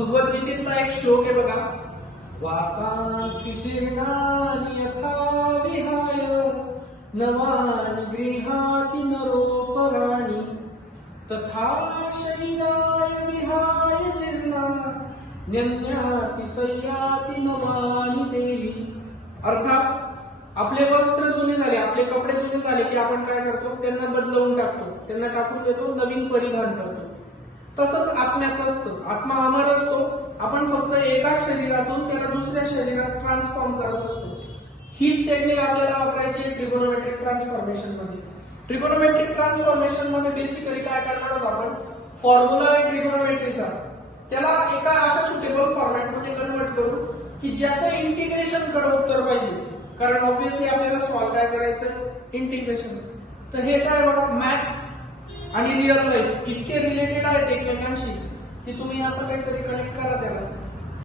भगवद्गीतेतला एक श्लोक आहे बघा, वासांसी जीर्णानि यथा विहाय नवानि गृहाति नरोपराणि तथा शरीराय विहाय जीर्णा न्यन्याति सय्याति नवानि देहि। अर्थात आपले वस्त्र जुने झाले, आपले कपडे जुने झाले की आपण काय करतो, त्यांना बदलवून टाकतो, त्यांना टाकून देतो, नवीन परिधान करतो। तसंच आत्म्याचं असतं, आत्मा अमर असतो, आपण फक्त एका शरीरातून त्याला दुसऱ्या शरीरात ट्रान्सफॉर्म करत असतो। हीच टेक्निक आपल्याला वापरायची ट्रिगोनोमेट्रिक ट्रान्सफॉर्मेशन मध्ये। ट्रिगोनोमेट्रिक ट्रान्सफॉर्मेशन मध्ये बेसिकली काय करणार आहोत आपण, फॉर्म्युला आहे ट्रिगोनोमेट्रीचा, त्याला एका अशा सुटेबल फॉर्मॅट मध्ये कन्वर्ट करू की ज्याचं इंटिग्रेशन कडे उत्तर पाहिजे, कारण ऑब्व्हियसली आपल्याला सॉल्व्ह काय करायचं, इंटिग्रेशन। तर हेच आहे बघा, मॅथ्स आणि रिअल लाईफ इतके रिलेटेड आहेत एकमेकांशी की तुम्ही असं काहीतरी कनेक्ट करा त्याला।